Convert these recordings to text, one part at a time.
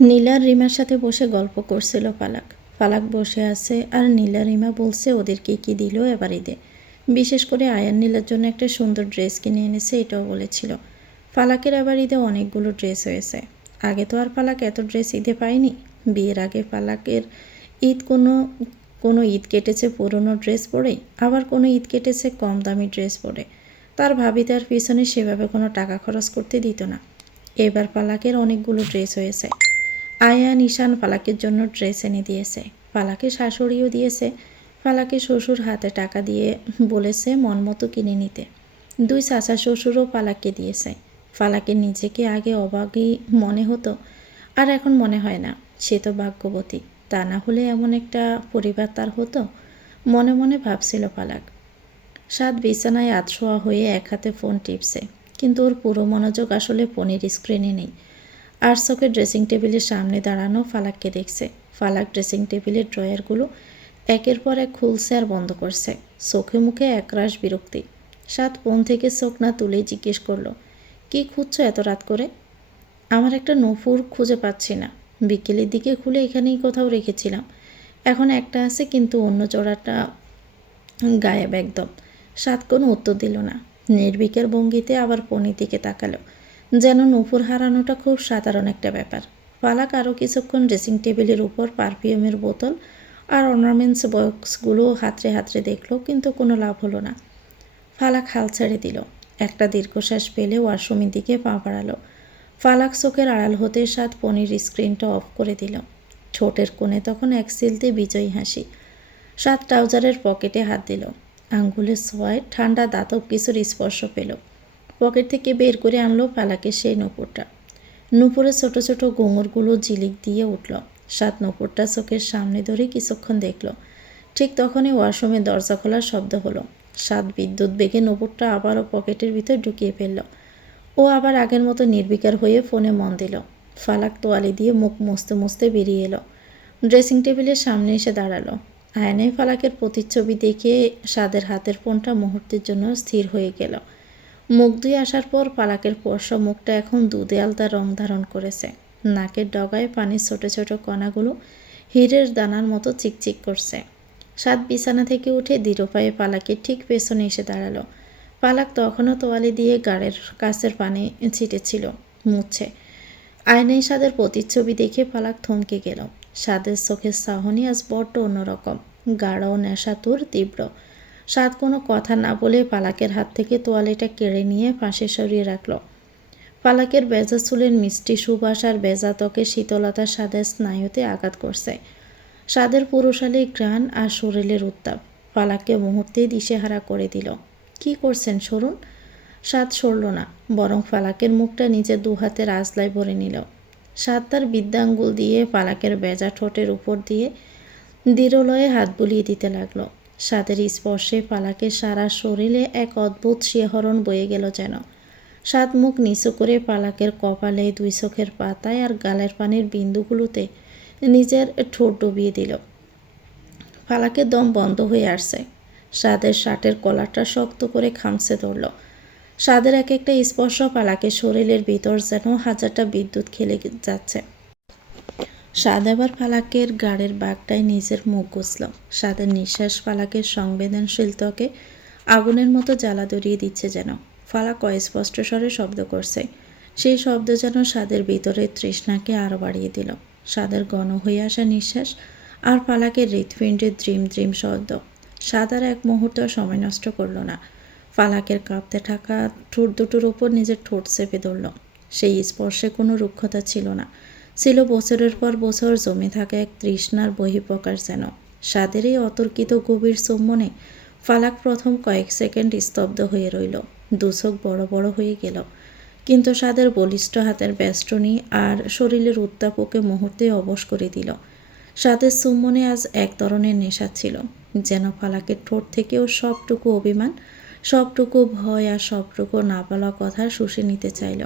নীলা আর রিমার সাথে বসে গল্প করছিল ফালাক। ফালাক বসে আছে আর নীলা রিমা বলছে ওদেরকে কি দিল এবার ঈদে। বিশেষ করে আয়ান নীলার জন্য একটা সুন্দর ড্রেস কিনে এনেছে এটাও বলেছিল। ফালাকের এবার ঈদে অনেকগুলো ড্রেস হয়েছে। আগে তো আর ফালাক এত ড্রেস ঈদে পায়নি। বিয়ের আগে ফালাকের ঈদ কোনো কোনো ঈদ কেটেছে পুরনো ড্রেস পরেই, আবার কোনো ঈদ কেটেছে কম দামি ড্রেস পরে। তার ভাবি তার পিছনে সেভাবে কোনো টাকা খরচ করতে দিত না। এবার ফালাকের অনেকগুলো ড্রেস হয়েছে। আয়ান ঈশান ফালাকের জন্য ড্রেস এনে দিয়েছে। ফালাকের শাশুড়িও দিয়েছে। ফালাকের শ্বশুর হাতে টাকা দিয়ে বলেছে মন মতো কিনে নিতে। দুই চাচা শ্বশুরও ফালাককে দিয়েছে। ফালাকের নিজেকে আগে অবাকই মনে হতো, আর এখন মনে হয় না। সে তো ভাগ্যবতী, তা না হলে এমন একটা পরিবার তার হতো। মনে মনে ভাবছিল ফালাক। সাত বিছানায় আধশোয়া হয়ে এক হাতে ফোন টিপছে, কিন্তু ওর পুরো মনোযোগ আসলে ফোনের স্ক্রিনে নেই। আর চোখে ড্রেসিং টেবিলের সামনে দাঁড়ানো ফালাককে দেখছে। ফালাক ড্রেসিং টেবিলের ড্রয়ারগুলো একের পর এক খুলছে আর বন্ধ করছে। চোখে মুখে একরাশ বিরক্তি। সাত ফোন থেকে চোখ না তুলেই জিজ্ঞেস করলো, কি খুঁজছো এত রাত করে? আমার একটা নূপুর খুঁজে পাচ্ছি না। বিকেলের দিকে খুলে এখানেই কোথাও রেখেছিলাম। এখন একটা আছে, কিন্তু অন্য জোড়াটা গায়েব একদম। সাত কোনো উত্তর দিল না। নির্বিকার ভঙ্গিতে আবার ফোনের দিকে তাকালো, যেন নূপুর হারানোটা খুব সাধারণ একটা ব্যাপার। ফালাক আরও কিছুক্ষণ ড্রেসিং টেবিলের উপর পারফিউমের বোতল আর অর্নামেন্টস বক্সগুলো হাতড়ে হাতড়ে দেখলো, কিন্তু কোনো লাভ হলো না। ফালাক হাল ছেড়ে দিল। একটা দীর্ঘশ্বাস পেলে ওয়াশরুমের দিকে পা বাড়ালো। ফালাক চোখের আড়াল হতে সাত ফোনের স্ক্রিনটা অফ করে দিল। ঠোঁটের কোণে তখন এক সিলতে বিজয়ী হাসি। সাত ট্রাউজারের পকেটে হাত দিল। আঙ্গুলের ছোঁয়ায় ঠান্ডা দাতব কিছুর স্পর্শ পেল। পকেট থেকে বের করে আনলো ফালাকের সেই নূপুরটা। নূপুরের ছোট ছোট ঘুঙুরগুলো ঝিলিক দিয়ে উঠল। সাত নূপুরটা চোখের সামনে ধরে কিছুক্ষণ দেখল। ঠিক তখনই ওয়াশরুমের দরজা খোলার শব্দ হলো। সাত বিদ্যুৎ বেগে নূপুরটা আবারও পকেটের ভিতর ঢুকিয়ে ফেলল। ও আবার আগের মতো নির্বিকার হয়ে ফোনে মন দিল। ফালাক তোয়ালি দিয়ে মুখ মুছতে মুছতে বেরিয়ে এলো। ড্রেসিং টেবিলের সামনে এসে দাঁড়ালো। আয়নায় ফালাকের প্রতিচ্ছবি দেখে সাদের হাতের ফোনটা মুহূর্তের জন্য স্থির হয়ে গেল। মুখ ধুয়ে আসার পর ফালাকের ফর্সা মুখটা এখন দুধে আলতা রং ধারণ করেছে। নাকের ডগায় পানির ছোট ছোট কণাগুলো হীরের দানার মতো চিকচিক করছে। সাত বিছানা থেকে উঠে দৃঢ় পায়ে পালাকের ঠিক পেছনে এসে দাঁড়ালো। পালাক তখনও তোয়ালে দিয়ে গাড়ের কাছের পানি ছিটেছিল, মুছছে। আয়নায় সাদের প্রতিচ্ছবি দেখে পালাক থমকে গেল। সাদের চোখের চাহনি আজ বড্ড অন্যরকম, গাঢ় নেশাতুর তীব্র। সাদ কোনো কথা না বলে পালাকের হাত থেকে তোয়ালেটা কেড়ে নিয়ে পাশে সরিয়ে রাখল। পালাকের বেজা চুলের মিষ্টি সুবাস আর বেজা ত্বকের শীতলতা সাদের স্নায়ুতে আঘাত করছে। সাদের পুরুষালী ঘ্রাণ আর শরীরের উত্তাপ পালাককে মুহূর্তেই দিশেহারা করে দিল। কি করছেন, সরুন। সাদ সরল না, বরং ফালাকের মুখটা নিজের দুহাতের আজলায় ভরে নিল। সাদ তার বৃদ্ধাঙ্গুল দিয়ে পালাকের বেজা ঠোঁটের উপর দিয়ে দৃঢ়লয়ে হাত বুলিয়ে দিতে লাগলো। সাদের স্পর্শে পালাকের সারা শরীরে এক অদ্ভুত শিহরণ বয়ে গেল যেন। সাদ মুখ নিচু করে পালাকের কপালে, দুই চোখের পাতায় আর গালের পানির বিন্দুগুলোতে নিজের ঠোঁট ডুবিয়ে দিল। পালাকের দম বন্ধ হয়ে আসছে। সাদের শার্টের কলারটা শক্ত করে খামছে ধরল। সাদের এক একটা স্পর্শ পালাকের শরীরের ভিতর যেন হাজারটা বিদ্যুৎ খেলে যাচ্ছে। সাদ এবার পালাকের গাড়ের বাগটায় নিজের মুখ গুছল। সাদের নিঃশ্বাস পালাকের সংবেদনশীল ত্বকে আগুনের মতো জ্বালা ধরিয়ে দিচ্ছে যেন। ফালাক অস্পষ্ট স্বরে শব্দ করছে। সেই শব্দ যেন সাদের ভিতরের তৃষ্ণাকে আরও বাড়িয়ে দিল। সাদের ঘন হয়ে আসা নিঃশ্বাস আর পালাকের হৃৎপিণ্ডের দ্রিম দ্রিম শব্দ। সাদ আর এক মুহূর্ত সময় নষ্ট করল না। ফালাকের কাঁপতে থাকা ঠোঁট দুটোর ওপর নিজের ঠোঁট চেপে ধরল। সেই স্পর্শে কোনো রুক্ষতা ছিল না, ছিল বছরের পর বছর জমে থাকা এক তৃষ্ণার বহিঃপ্রকাশ যেন। সাদের এই অতর্কিত গভীর চুম্বনে ফালাক প্রথম কয়েক সেকেন্ড স্তব্ধ হয়ে রইল। দুচোখ বড় বড় হয়ে গেল। কিন্তু সাদের বলিষ্ঠ হাতের বেষ্টনী আর শরীরের উত্তাপ ওকে মুহূর্তে অবশ করে দিল। সাদের চুম্বনে আজ এক ধরনের নেশা ছিল, যেন ফালাকের ঠোঁট থেকেও সবটুকু অভিমান, সবটুকু ভয় আর সবটুকু না বলা কথা শুষে নিতে চাইল।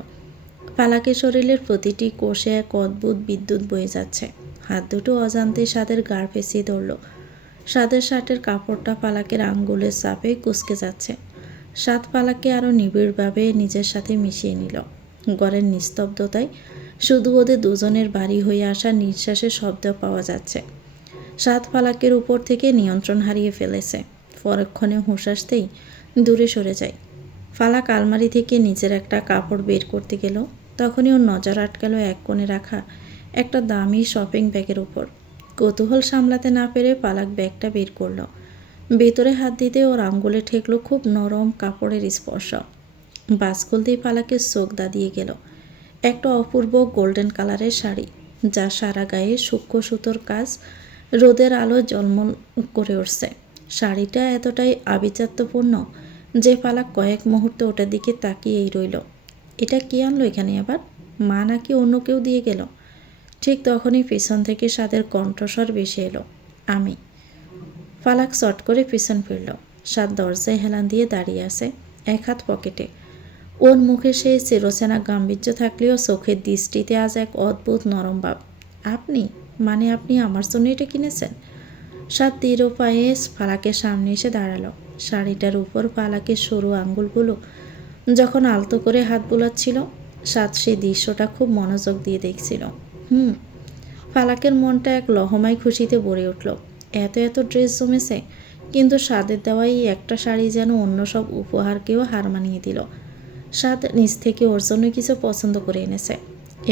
ফালাকের শরীরের প্রতিটি কোষে এক অদ্ভুত বিদ্যুৎ বয়ে যাচ্ছে। হাত দুটো অজান্তে সাদের গাড় পেঁচিয়ে ধরল। সাদের শার্টের কাপড়টা ফালাকের আঙ্গুলের চাপে কুঁচকে যাচ্ছে। সাদ পালাককে আরও নিবিড়ভাবে নিজের সাথে মিশিয়ে নিল। ঘরের নিস্তব্ধতায় শুধু ওদের দুজনের বাড়ি হয়ে আসা নিঃশ্বাসের শব্দ পাওয়া যাচ্ছে। সাত ফালাকের উপর থেকে নিয়ন্ত্রণ হারিয়ে ফেলেছে। পরক্ষণে হুঁশ আসতেই দূরে সরে যায়। ফালাক আলমারি থেকে নিজের একটা কাপড় বের করতে গেল, তখনই ওর নজর আটকাল এক কোণে রাখা একটা দামি শপিং ব্যাগের উপর। কৌতূহল সামলাতে না পেরে ফালাক ব্যাগটা বের করলো। ভেতরে হাত দিতে ওর আঙ্গুলে ঠেকলো খুব নরম কাপড়ের স্পর্শ। বাস খুলতেই ফালাকের চোখ দাঁড়িয়ে গেল। একটা অপূর্ব গোল্ডেন কালারের শাড়ি, যা সারা গায়ে সূক্ষ্ম সুতোর কাজ, রোদের আলো জলমল করে উঠছে। শাড়িটা এতটাই আভিজাত্যপূর্ণ যে ফালাক কয়েক মুহূর্ত ওটার দিকে তাকিয়েই রইল। এটা কে আনলো এখানে আবার? মা নাকি অন্য কেউ দিয়ে গেল? ঠিক তখনই পিছন থেকে সাদের কণ্ঠস্বর ভেসে এলো, আমি। ফালাক চট করে পিছন ফিরল। সাদ দরজায় হেলান দিয়ে দাঁড়িয়ে আছে, এক হাত পকেটে। ওর মুখে সেই চিরচেনা গাম্ভীর্য থাকলেও চোখের দৃষ্টিতে আজ এক অদ্ভুত নরম ভাব। আপনি? মানে আপনি আমার জন্য এটা কিনেছেন? সাদ দৃঢ় পায়ে ফালাকের সামনে এসে দাঁড়ালো। শাড়িটার উপর ফালাকের সরু আঙ্গুলগুলো যখন আলতো করে হাত বুলাচ্ছিল, সাদ সেই দৃশ্যটা খুব মনোযোগ দিয়ে দেখছিল। ফালাকের মনটা এক লহমায় খুশিতে ভরে উঠল। এত এত ড্রেস জমেছে, কিন্তু সাদের দেওয়াই একটা শাড়ি যেন অন্য সব উপহারকেও হার মানিয়ে দিল। সাদ নিজ থেকে ওর জন্য কিছু পছন্দ করে এনেছে,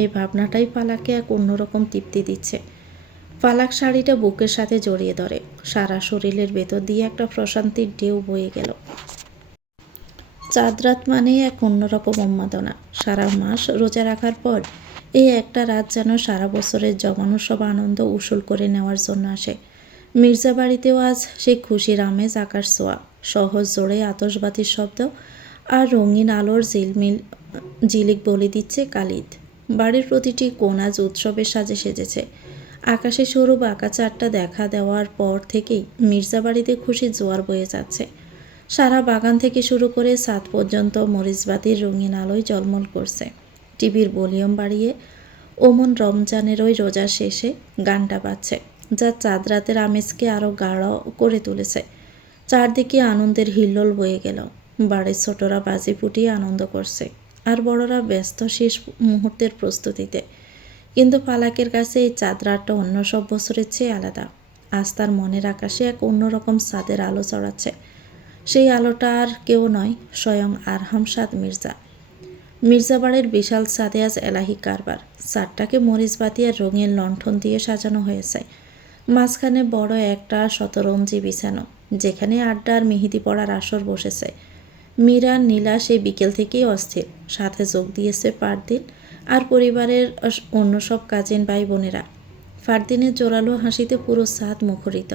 এই ভাবনাটাই ফালাককে এক অন্যরকম তৃপ্তি দিচ্ছে। ফালাক শাড়িটা বুকের সাথে জড়িয়ে ধরে। সারা শরীরের ভেতর দিয়ে একটা প্রশান্তির ঢেউ বয়ে গেল। চাঁদ রাত মানেই এক অন্যরকম উন্মাদনা। সারা মাস রোজা রাখার পর এই একটা রাত যেন সারা বছরের জমানো সব আনন্দ উসুল করে নেওয়ার জন্য আসে। মির্জা বাড়িতেও আজ সেই খুশির আমেজ আকাশ ছোঁয়া। সহজ জোরে আতশবাতির শব্দ আর রঙিন আলোর ঝিলিক বলে দিচ্ছে কালিদ। বাড়ির প্রতিটি কোণ আজ উৎসবের সাজে সেজেছে। আকাশে সরু বাঁকা চাঁদটা দেখা দেওয়ার পর থেকেই মির্জা বাড়িতে খুশির জোয়ার বয়ে যাচ্ছে। সারা বাগান থেকে শুরু করে ছাদ পর্যন্ত মরিচবাতির রঙিন আলোয় ঝলমল করছে। টিভির ভলিউম বাড়িয়ে ওমন রমজানের ওই রোজার শেষে গানটা বাজছে, যা চাঁদ রাতের আমেজকে আরও গাঢ় করে তুলেছে। চারদিকে আনন্দের হিল্লোল বয়ে গেল। বাড়ির ছোটরা বাজি ফুটিয়ে আনন্দ করছে, আর বড়রা ব্যস্ত শেষ মুহূর্তের প্রস্তুতিতে। কিন্তু ফালাকের কাছে এই চাঁদ রাতটা অন্য সব বছরের চেয়ে আলাদা। আজ তার মনের আকাশে এক অন্যরকম চাঁদের আলো চড়াচ্ছে। সেই আলোটা আর কেউ নয়, স্বয়ং আরহাম সাদ মির্জা। মির্জাবাড়ির বিশাল ছাদে আজ এলাহি কারবার। ছাদটাকে মরিচবাতি আর রঙিন লণ্ঠন দিয়ে সাজানো হয়েছে। মাঝখানে বড় একটা শতরঞ্জি বিছানো, যেখানে আড্ডা আর মেহেদি পড়ার আসর বসেছে। মীরা নীলা সেই বিকেল থেকেই অস্থির। সাথে যোগ দিয়েছে ফারদিন আর পরিবারের অন্য সব কাজিন ভাই বোনেরা। ফারদিনের জোরালো হাসিতে পুরো ছাদ মুখরিত।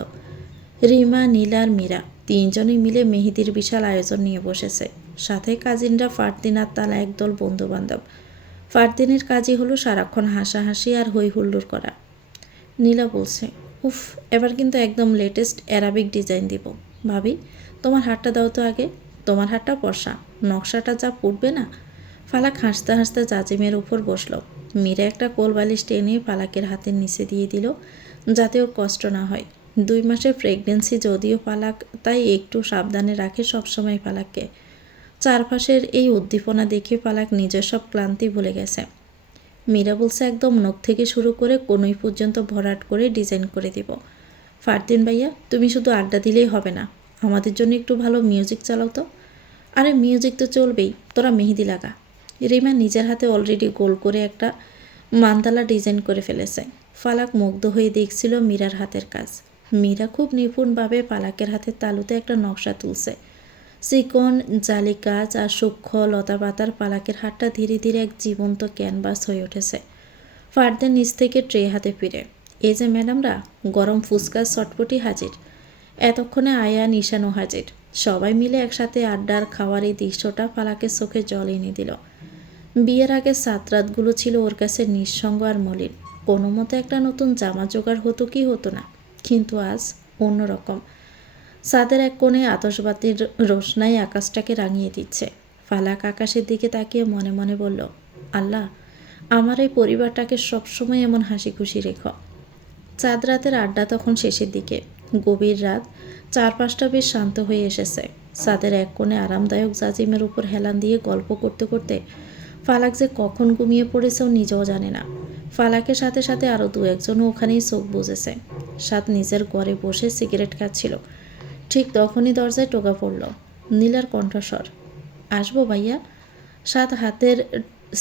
রিমা, নীলা আর মীরা তিনজনই মিলে মেহেদির বিশাল আয়োজন নিয়ে বসেছে। সাথে কাজিনরা ফারদিন আর তালা একদল বন্ধুবান্ধব। ফারদিনের কাজই হলো সারাক্ষণ হাসাহাসি আর হই হুল্লোড় করা। নীলা বলছে, উফ, এবার কিন্তু একদম লেটেস্ট অ্যারাবিক ডিজাইন দিব। ভাবি, তোমার হাতটা দাও তো আগে। তোমার হাতটা পরশা, নকশাটা যা ফুটবে না। ফালাক হাসতে হাসতে জাজিমের উপর বসলো। মীরা একটা কোল বালিশ টেনে ফালাকের হাতের নিচে দিয়ে দিল, যাতে ওর কষ্ট না হয়। 2 মাসের প্রেগনেন্সি যদিও ফালাক, তাই একটু সাবধানে রাখে সবসময় ফালাককে। চারপাশের এই উদ্দীপনা দেখে ফালাক নিজের সব ক্লান্তি ভুলে গেছে। মীরা বলছে, একদম নখ থেকে শুরু করে কনুই পর্যন্ত ভরাট করে ডিজাইন করে দিব। ফারদিন ভাইয়া, তুমি শুধু আড্ডা দিলেই হবে না, আমাদের জন্য একটু ভালো মিউজিক চালাও তো। আরে মিউজিক তো চলবেই, তোরা মেহেদি লাগা। রিমা নিজের হাতে অলরেডি গোল করে একটা মান্দালা ডিজাইন করে ফেলেছে। ফালাক মুগ্ধ হয়ে দেখছিল মীরার হাতের কাজ। মীরা খুব নিপুণভাবে ফালাকের হাতের তালুতে একটা নকশা তুলছে। চিকন জালি কাজ আর সূক্ষ্ম লতাপাতার ফালাকের হাতটা ধীরে ধীরে এক জীবন্ত ক্যানভাস হয়ে উঠেছে। ফারদিন নিচ থেকে ট্রে হাতে ফিরে, এই যে ম্যাডামরা, গরম ফুচকা চটপটি হাজির। এতক্ষণে আয়া নিশানো হাজির। সবাই মিলে একসাথে আড্ডার খাওয়ার এই দৃশ্যটা ফালাকের চোখে জল এনে দিল। বিয়ের আগে সাতরাতগুলো ছিল ওর কাছে নিঃসঙ্গ আর মলিন। কোনো মতো একটা নতুন জামা জোগাড় হতো কি হতো না, কিন্তু আজ অন্যরকম। ছাদের এক কোণে আতশবাতির রোশনাই আকাশটাকে রাঙিয়ে দিচ্ছে। ফালাক আকাশের দিকে তাকিয়ে মনে মনে বলল, আল্লাহ, আমার এই পরিবারটাকে সবসময় এমন হাসি খুশি রেখো। চাঁদ রাতের আড্ডা তখন শেষের দিকে। গভীর রাত, চারপাশটা বেশ শান্ত হয়ে এসেছে। ছাদের এক কোণে আরামদায়ক জাজিমের উপর হেলান দিয়ে গল্প করতে করতে ফালাক যে কখন ঘুমিয়ে পড়েছে ও নিজেও জানে না। ফালাকের সাথে সাথে আরও দু একজনও ওখানেই চোখ বুজেছে। সাদ নিজের ঘরে বসে সিগারেট খাচ্ছিল। ঠিক তখনই দরজায় টোকা পড়ল। নীলার কণ্ঠস্বর, আসবো ভাইয়া? সাদ হাতের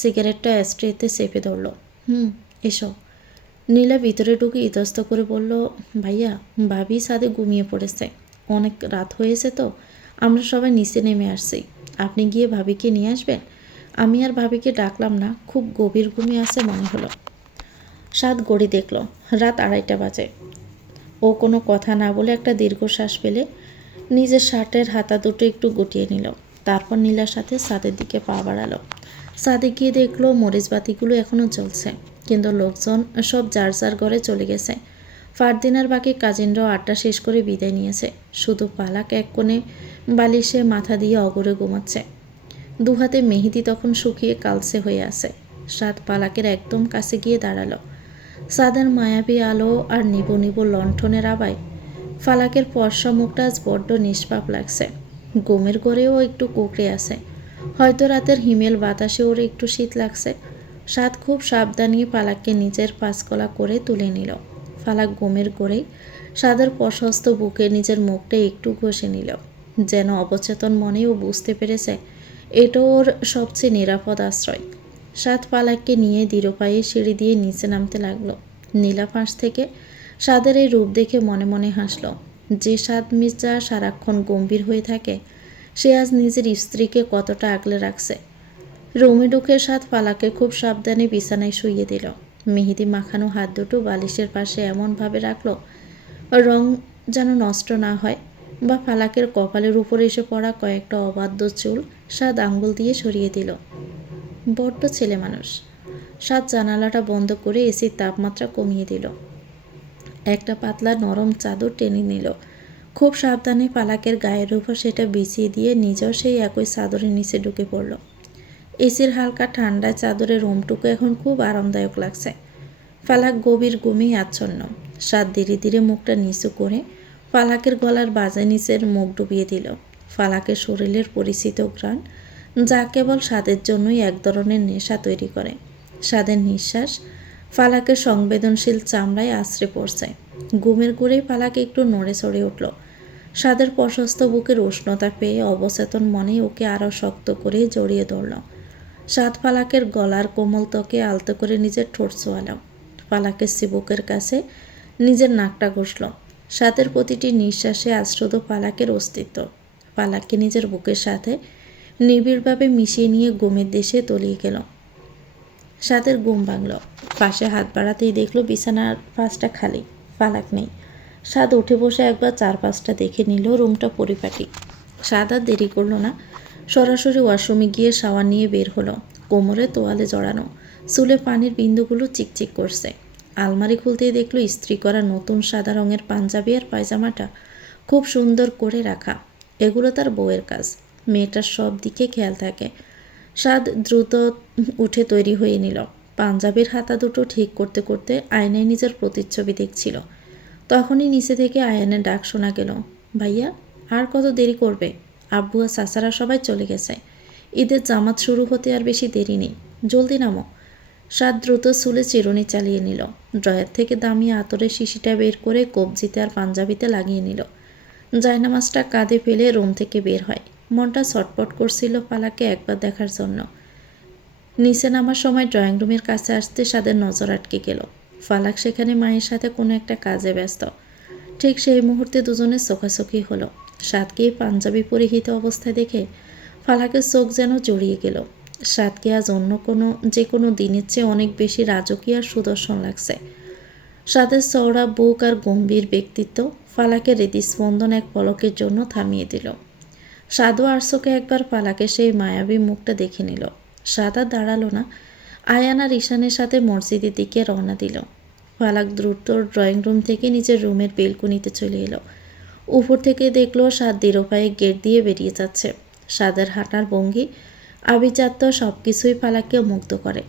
সিগারেটটা স্ট্রেতে চেপে ধরল। এসো। নীলা ভিতরে ঢুকে ইতস্ত করে বলল, ভাইয়া, ভাবি ছাদে ঘুমিয়ে পড়েছে। অনেক রাত হয়েছে তো, আমরা সবাই নিচে নেমে আসছি। আপনি গিয়ে ভাবিকে নিয়ে আসবেন। আমি আর ভাবিকে ডাকলাম না, খুব গভীর ঘুমিয়ে আছে মনে হলো। সাদ ঘড়ি দেখল, রাত 2:30 বাজে। ও কোনো কথা না বলে একটা দীর্ঘশ্বাস ফেলে নিজের শার্টের হাতা দুটো একটু গুটিয়ে নিল। তারপর নীলার সাথে ছাদের দিকে পা বাড়ালো। ছাদে গিয়ে দেখলো মরিচবাতিগুলো এখনও জ্বলছে, কিন্তু লোকজন সব যার যার ঘরে চলে গেছে। ফারদিন আর বাকি কাজিনরাও আড্ডা শেষ করে বিদায় নিয়েছে। শুধু পালাক এক কোণে বালিশে মাথা দিয়ে অগরে ঘুমাচ্ছে। দুহাতে মেহেদি তখন শুকিয়ে কালচে হয়ে আছে। সাদ পালাকের একদম কাছে গিয়ে দাঁড়ালো। সাদের মায়াবী আলো আর নিবু নিবু লণ্ঠনের আবায় ফালাকের ফর্সা মুখটা আজ বড্ড নিষ্পাপ লাগছে। ঘুমের ঘরেও একটু কুকড়ে আছে। হয়তো রাতের হিমেল বাতাসে ওর একটু শীত লাগছে। সাদ খুব সাবধানে ফালাককে নিজের পাঁচকলা করে তুলে নিল। ফালাক ঘুমের ঘরেই সাদের প্রশস্ত বুকে নিজের মুখটা একটু ঘষে নিল, যেন অবচেতন মনেও বুঝতে পেরেছে এটা ওর সবচেয়ে নিরাপদ আশ্রয়। সাদ পালাককে নিয়ে দৃঢ় পায়ে সিঁড়ি দিয়ে নিচে নামতে লাগলো। নীলা পাশ থেকে সাদের এই রূপ দেখে মনে মনে হাসল। যে সাদ মির্জা সারাক্ষণ গম্ভীর হয়ে থাকে, সে আজ নিজের স্ত্রীকে কতটা আগলে রাখছে। রুমে ঢুকে সাদ পালাকে খুব সাবধানে বিছানায় শুইয়ে দিল। মেহেদি মাখানো হাত দুটো বালিশের পাশে এমনভাবে রাখলো রং যেন নষ্ট না হয়, বা ফালাকের কপালের উপরে এসে পড়া কয়েকটা অবাধ্য চুল সাদ আঙ্গুল দিয়ে সরিয়ে দিল। বড্ড ছেলে মানুষ। সাদ জানালাটা বন্ধ করে এসির তাপমাত্রা কমিয়ে দিল। একটা পাতলা নরম চাদর টেনে নিল। খুব সাবধানে পালাকের গায়ের উপর সেটা বিছিয়ে দিয়ে নিজেও সেই একই চাদরের নিচে ঢুকে পড়ল। এসির হালকা ঠান্ডায় চাদরের রুমটুকু এখন খুব আরামদায়ক লাগছে। ফালাক গভীর ঘুমেই আচ্ছন্ন। সাদ ধীরে ধীরে মুখটা নিচু করে ফালাকের গলার বাজে নিচের মুখ ডুবিয়ে দিল। ফালাকের শরীরের পরিচিত ঘ্রাণ, যা কেবল স্বাদের জন্যই এক ধরনের নেশা তৈরি করে। স্বাদের নিঃশ্বাস ফালাকের সংবেদনশীল চামড়ায় আছড়ে পড়ছে। ঘুমের ঘুরেই ফালাক একটু নড়ে চড়ে উঠল। স্বাদের প্রশস্ত বুকের উষ্ণতা পেয়ে অবচেতন মনে ওকে আরও শক্ত করে জড়িয়ে ধরল। সাদ ফালাকের গলার কোমল ত্বকে আলতো করে নিজের ঠোঁট ছোঁয়াল। ফালাকের চিবুকের কাছে নিজের নাকটা ঘষল। সাদের প্রতিটি নিঃশ্বাসে আজ শুধু ফালাকের অস্তিত্ব। ফালাককে নিজের বুকের সাথে নিবিড়ভাবে মিশিয়ে নিয়ে ঘুমের দেশে তলিয়ে গেল। সাদের ঘুম ভাঙল। পাশে হাত বাড়াতেই দেখল বিছানার পাশটা খালি, ফালাক নেই। সাদ উঠে বসে একবার চারপাশটা দেখে নিল। রুমটা পরিপাটি। সাদ আর দেরি করল না, সরাসরি ওয়াশরুমে গিয়ে শাওয়ার নিয়ে বের হলো। কোমরে তোয়ালে জড়ানো, চুলে পানির বিন্দুগুলো চিকচিক করছে। আলমারি খুলতেই দেখল ইস্ত্রি করা নতুন সাদা রঙের পাঞ্জাবি আর পায়জামাটা খুব সুন্দর করে রাখা। এগুলো তার বউয়ের কাজ। মেয়েটার সব দিকে খেয়াল থাকে। সাদ দ্রুত উঠে তৈরি হয়ে নিল। পাঞ্জাবির হাতা দুটো ঠিক করতে করতে আয়নায় নিজের প্রতিচ্ছবি দেখছিল। তখনই নিচে থেকে আয়ানের ডাক শোনা গেল, ভাইয়া, আর কত দেরি করবে? আব্বু আর চাচারা সবাই চলে গেছে। ঈদের জামাত শুরু হতে আর বেশি দেরি নেই, জলদি নামো। সাদ দ্রুত চুলে চিরুনি চালিয়ে নিল। ড্রয়ার থেকে দামি আতরের শিশিটা বের করে কবজিতে আর পাঞ্জাবিতে লাগিয়ে নিল। জায়নামাজটা কাঁধে ফেলে রুম থেকে বের হয়। মনটা ছটপট করছিল ফালাককে একবার দেখার জন্য। নিচে নামার সময় ড্রয়িং রুমের কাছে আসতে সাদের নজর আটকে গেল। ফালাক সেখানে মায়ের সাথে কোনো একটা কাজে ব্যস্ত। ঠিক সেই মুহূর্তে দুজনের চোখাচোখি হলো। সাদকে পাঞ্জাবি পরিহিত অবস্থায় দেখে ফালাকের চোখ যেন জড়িয়ে গেল। সাদকে আজ অন্য যে কোনো দিনের চেয়ে অনেক বেশি রাজকীয় আর সুদর্শন লাগছে। সাদের চওড়া বুক আর গম্ভীর ব্যক্তিত্ব ফালাকের হৃদস্পন্দন এক পলকের জন্য থামিয়ে দিল। সাদও আর চোখে একবার ফালাকের সেই মায়াবী মুখটা দেখে নিল। সাদ আর দাঁড়ালো না, আয়ান আর ঈশানের সাথে মসজিদের দিকে রওনা দিল। ফালাক দ্রুত ড্রয়িং রুম থেকে নিজের রুমের বেলকুনিতে চলে এলো। উপর থেকে দেখলো সাদ দৃঢ় পায়ে গেট দিয়ে বেরিয়ে যাচ্ছে। সাদের হাঁটার ভঙ্গি, আভিজাত্য সব কিছুই ফালাককে মুগ্ধ করে।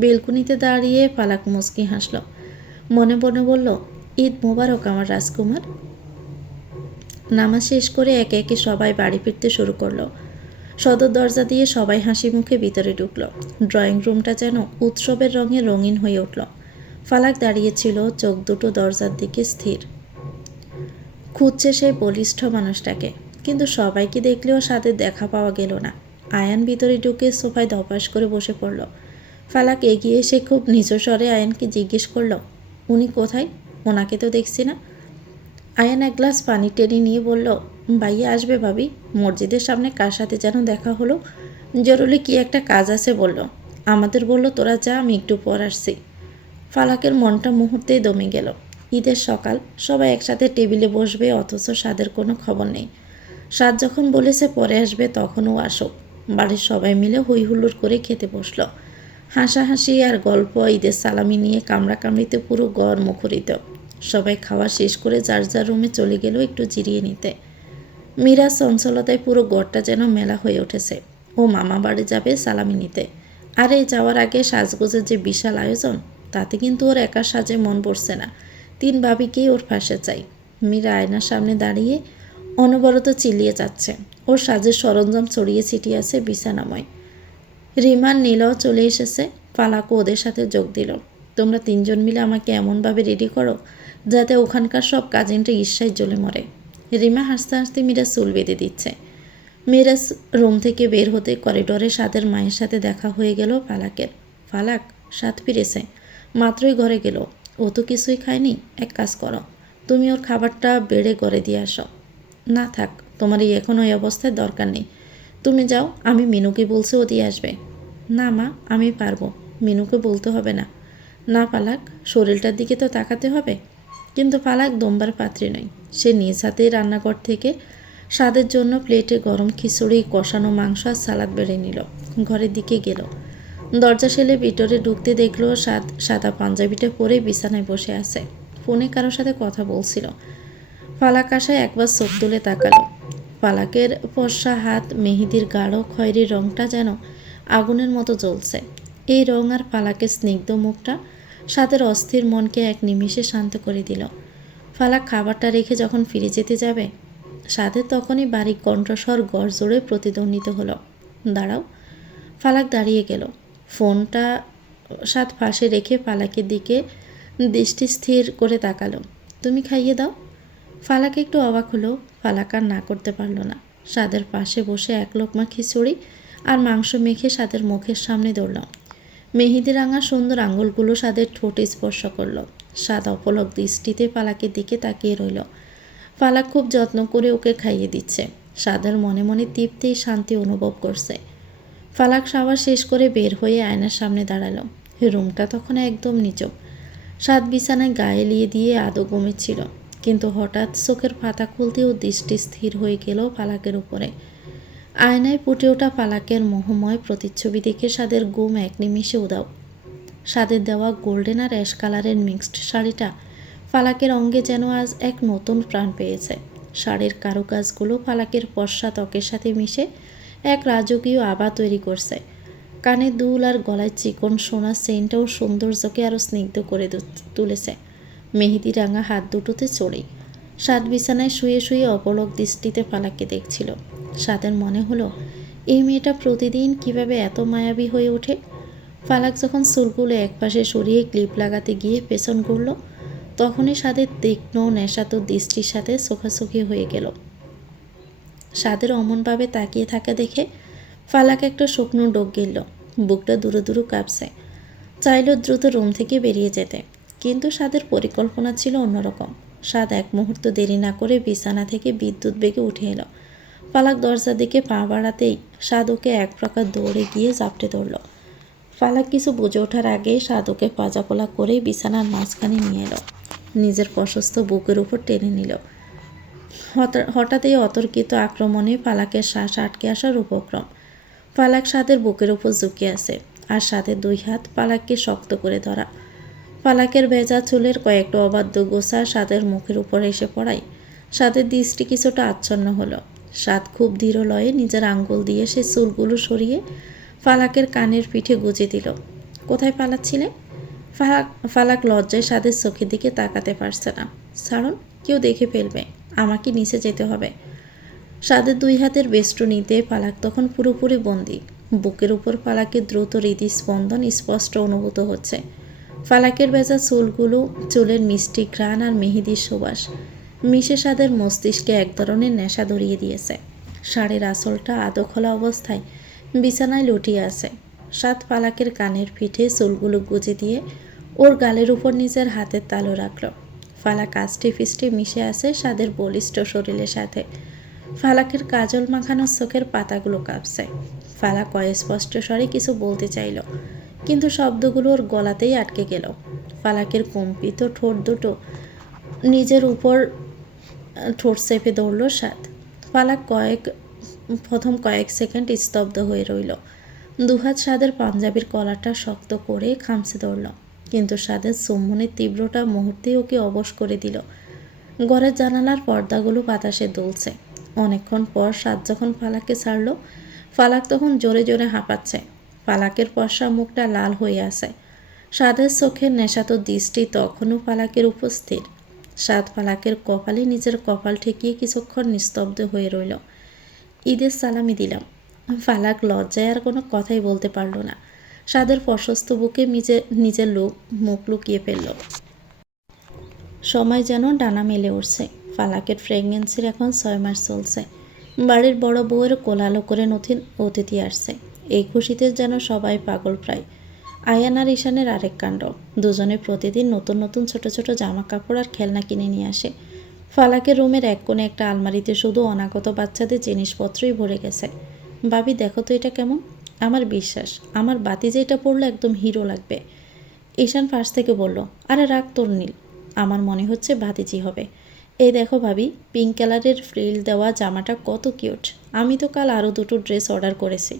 বেলকুনিতে দাঁড়িয়ে ফালাক মুচকি হাসল। মনে মনে বলল, ঈদ মোবারক আমার রাজকুমার। নামাজ শেষ করে একে একে সবাই বাড়ি ফিরতে শুরু করলো। সদর দরজা দিয়ে সবাই হাসি মুখে ভিতরে ঢুকল। ড্রয়িং রুমটা যেন উৎসবের রঙে রঙিন হয়ে উঠল। ফালাক দাঁড়িয়েছিল, চোখ দুটো দরজার দিকে স্থির, খুঁজছে সেই বলিষ্ঠ মানুষটাকে। কিন্তু সবাইকে দেখলেও সাথে দেখা পাওয়া গেল না। আয়ান ভিতরে ঢুকে সোফায় ধপাস করে বসে পড়ল। ফালাক এগিয়ে এসে খুব নিচু স্বরে আয়ানকে জিজ্ঞেস করল, উনি কোথায়? ওনাকে তো দেখছি না। আয়ান এক গ্লাস পানি টেনে নিয়ে বলল, ভাইয়া আসবে ভাবি, মসজিদের সামনে কার সাথে যেন দেখা হলো, জরুরি কি একটা কাজ আছে বলল। আমাদের বলল তোরা যা, আমি একটু পর আসছি। ফালাকের মনটা মুহূর্তেই দমে গেল। ঈদের সকাল, সবাই একসাথে টেবিলে বসবে, অথচ স্বাদের কোনো খবর নেই। স্বাদ যখন বলেছে পরে আসবে তখনও আসুক। বাড়ির সবাই মিলে হই হুল্লোড় করে খেতে বসল। হাসাহাসি আর গল্প, ঈদের সালামি নিয়ে কামড়াকামড়িতে পুরো ঘর মুখরিত। সবাই খাওয়া শেষ করে যার যার রুমে চলে গেল একটু জিরিয়ে নিতে। মীরা চঞ্চলতায় পুরো ঘরটা যেন মেলা হয়ে উঠেছে। ও মামা বাড়ি যাবে সালামি নিতে, আর এই যাওয়ার আগে সাজগোজের যে বিশাল আয়োজন, তাতে কিন্তু ওর একার সাজে মন পড়ছে না। 3 ভাবিকেই ওর পাশে চাই। মীরা আয়নার সামনে দাঁড়িয়ে অনবরত চিল্লিয়ে যাচ্ছে। ওর সাজের সরঞ্জাম ছড়িয়ে ছিটিয়ে আছে বিছানাময়। রিমার নীলাও চলে এসেছে। ফালাকও ওদের সাথে যোগ দিল। তোমরা 3 জন মিলে আমাকে এমনভাবে রেডি করো যাতে ওখানকার সব কাজিনটা ঈর্ষায় জ্বলে মরে। রিমা হাসতে হাসতে মীরা চুল বেঁধে দিচ্ছে। মীরা রুম থেকে বের হতে করিডোরে সাদের মায়ের সাথে দেখা হয়ে গেল ফালাকের। ফালাক, সাদ ফিরেছে, মাত্রই ঘরে গেল। ও তো কিছুই খায়নি। এক কাজ করো, তুমি ওর খাবারটা বেড়ে ঘরে দিয়ে আসো। না থাক, তোমার এখন ওই অবস্থায় দরকার নেই। তুমি যাও, আমি মিনুকে বলছি ও দিয়ে আসবে। না মা, আমি পারবো, মিনুকে বলতে হবে না। না ফালাক, শরীরটার দিকে তো তাকাতে হবে। কিন্তু ফালাক দমবার পাত্রী নয়। সে নিজ হাতেই রান্নাঘর থেকে স্বাদের জন্য প্লেটে গরম খিচুড়ি, কষানো মাংস আর সালাদ বেড়ে নিল। ঘরের দিকে গেল। দরজা ঠেলে ভিতরে ঢুকতে দেখলো সাদা পাঞ্জাবিটা পরে বিছানায় বসে আছে। ফোনে কারোর সাথে কথা বলছিল। ফালাক আশায় একবার চোখ তুলে তাকালো। ফালাকের ফর্সা হাত, মেহেদির গাঢ় খয়েরি রংটা যেন আগুনের মতো জ্বলছে। এই রং আর ফালাকের স্নিগ্ধ মুখটা সাদের অস্থির মনকে এক নিমিষে শান্ত করে দিল। ফালাক খাবারটা রেখে যখন ফিরে যেতে যাবে, সাদের তখনই বারিক কণ্ঠস্বর গড় জোরে প্রতিদ্বন্দ্বিত হলো, দাঁড়াও। ফালাক দাঁড়িয়ে গেল। ফোনটা সাদ পাশে রেখে ফালাকের দিকে দৃষ্টি স্থির করে তাকালো। তুমি খাইয়ে দাও। ফালাক একটু অবাক হলো। ফালাক আর না করতে পারল না। সাদের পাশে বসে এক লোকমা খিচুড়ি আর মাংস মেখে সাদের মুখের সামনে ধরল। মেহেদি রাঙা সুন্দর আঙুলগুলো সাদের ঠোঁটে স্পর্শ করল। সাদ অপলক দৃষ্টিতে ফালাকের দিকে তাকিয়ে রইল। ফালাক খুব যত্ন করে ওকে খাইয়ে দিচ্ছে। সাদের মনে মনে তৃপ্তি, শান্তি অনুভব করছে। ফালাক খাওয়া শেষ করে বের হয়ে আয়নার সামনে দাঁড়ালো। রুমটা তখন একদম নিচু। সাদ বিছানায় গায়ে এলিয়ে দিয়ে আদৌ ঘুমিয়েছিল। কিন্তু হঠাৎ চোখের পাতা খুলতেও দৃষ্টি স্থির হয়ে গেল ফালাকের উপরে। আয়নায় ফুটে ওঠা ফালাকের মোহময় প্রতিচ্ছবি দেখে সাদের ঘুম এক নিমিষে উধাও। সাদের দেওয়া গোল্ডেন আর অ্যাশ কালারের মিক্সড শাড়িটা ফালাকের অঙ্গে যেন আজ এক নতুন প্রাণ পেয়েছে। শাড়ির কারুকাজগুলো ফালাকের ফর্সা ত্বকের সাথে মিশে এক রাজকীয় আভা তৈরি করছে। কানে দুল আর গলায় চিকন সোনার চেইনটাও সৌন্দর্যকে আরও স্নিগ্ধ করে তুলেছে। মেহেদি রাঙা হাত দুটোতে চড়ে সাদ বিছানায় শুয়ে শুয়ে অপলক দৃষ্টিতে ফালাককে দেখছিল। সাদের মনে হলো, এই মেয়েটা প্রতিদিন কিভাবে এত মায়াবী হয়ে ওঠে। ফালাক যখন চুলগুলো একপাশে সরিয়ে ক্লিপ লাগাতে গিয়ে পেছন ঘুরল, তখনই সাদের তীক্ষ্ণ নেশাতুর দৃষ্টির সাথে চোখাচোখি হয়ে গেল। সাদের অমনভাবে তাকিয়ে থাকা দেখে ফালাক একটা শুকনো ডোক গেল। বুকটা দুরু দুরু কাঁপছে। চাইল দ্রুত রুম থেকে বেরিয়ে যেতে, কিন্তু সাদের পরিকল্পনা ছিল অন্যরকম। সাদ এক মুহূর্ত দেরি না করে বিছানা থেকে বিদ্যুৎ বেগে উঠে এলো। ফালাক দরজার দিকে পা বাড়াতেই সাদ ওকে এক প্রকার দৌড়ে গিয়ে জাপটে ধরল। ফালাক কিছু বুঝে ওঠার আগেই সাদ ওকে পাজাকোলা করে বিছানার মাঝখানে নিয়ে এলো। নিজের প্রশস্ত বুকের উপর টেনে নিল। হঠাৎই অতর্কিত আক্রমণে ফালাকের শ্বাস আটকে আসার উপক্রম। ফালাক সাদের বুকের উপর ঝুঁকে আছে, আর সাদের 2 হাত ফালাককে শক্ত করে ধরা। ফালাকের ভেজা চুলের কয়েকটা অবাধ্য গোছা সাদের মুখের উপর এসে পড়ায় সাদের দৃষ্টি কিছুটা আচ্ছন্ন হলো। সাদ খুব ধীর লয়ে নিজের আঙ্গুল দিয়ে সে চুলগুলো সরিয়ে ফালাকের কানের পিঠে গুজে দিল। কোথায় পালাচ্ছিলে? ফালাক লজ্জায় সাদের চোখের দিকে তাকাতে পারছে না। ছাড়ুন, কেউ দেখে ফেলবে, আমাকে নিচে যেতে হবে। সাদের 2 হাতের বেষ্টনীতে পালাক তখন পুরোপুরি বন্দী। বুকের উপর পালাকের দ্রুত হৃদস্পন্দন স্পষ্ট অনুভূত হচ্ছে। ফালাকের ভেজা চুলগুলো, চুলের মিষ্টি ঘ্রাণ আর মেহেদির সুবাস মিশে সাদের মস্তিষ্কে এক ধরনের নেশা ধরিয়ে দিয়েছে। শাড়ির আঁচলটা আদো খোলা অবস্থায় বিছানায় লুটিয়ে আছে। সাদ ফালাকের কানের পিঠে চুলগুলো গুজে দিয়ে ওর গালের উপর নিজের হাতের তালু রাখল। ফালাক আষ্টে ফিষ্টে মিশে আছে সাদের বলিষ্ঠ শরীরের সাথে। ফালাকের কাজল মাখানো চোখের পাতাগুলো কাঁপছে। ফালাক অস্পষ্ট স্বরে কিছু বলতে চাইল, কিন্তু শব্দগুলো ওর গলাতেই আটকে গেল। ফালাকের কম্পিত ঠোঁট দুটো নিজের উপর ঠোঁট চেপে ধরল সাদ। ফালাক প্রথম কয়েক সেকেন্ড স্তব্ধ হয়ে রইল। দুহাত সাদের পাঞ্জাবির কলারটা শক্ত করে খামছে ধরল, কিন্তু সাদের চুম্বনের তীব্রতা মুহূর্তেই ওকে অবশ করে দিল। ঘরের জানালার পর্দাগুলো বাতাসে দুলছে। অনেকক্ষণ পর সাদ যখন ফালাককে ছাড়ল, ফালাক তখন জোরে জোরে হাঁপাচ্ছে। ফালাকের ফর্সা মুখটা লাল হয়ে আছে। সাদের চোখের নেশাতো দৃষ্টি তখনও ফালাকের উপস্থিত। সাদ ফালাকের কপালে নিজের কপাল ঠেকিয়ে কিছুক্ষণ নিস্তব্ধ হয়ে রইল। ঈদের সালামি দিলাম। ফালাক লজ্জায় আর কোনো কথাই বলতে পারল না। সাদের প্রশস্ত বুকে নিজের মুখ লুকিয়ে ফেলল। সময় যেন ডানা মেলে উঠছে। ফালাকের প্রেগনেন্সির এখন 6 মাস চলছে। বাড়ির বড় বউয়ের কোলাহল করে নতুন অতিথি আসছে। এই খুশিতে যেন সবাই পাগল প্রায়। আয়ান আর ঈশানের আরেক কাণ্ড। দুজনে প্রতিদিন নতুন নতুন ছোট ছোট জামা কাপড় আর খেলনা কিনে নিয়ে আসে। ফালাকের রুমের এক কোণে একটা আলমারিতে শুধু অনাগত বাচ্চাদের জিনিসপত্রই ভরে গেছে। ভাবি, দেখো তো এটা কেমন? আমার বিশ্বাস আমার বাতি যেটা পড়লো একদম হিরো লাগবে। ঈশান পাশ থেকে বলল, আরে রাখ তোর নীল, আমার মনে হচ্ছে ভাতিজি হবে। এই দেখো ভাবি, পিঙ্ক কালারের ফ্রিল দেওয়া জামাটা কত কিউট। আমি তো কাল আরও 2টো ড্রেস অর্ডার করেছি।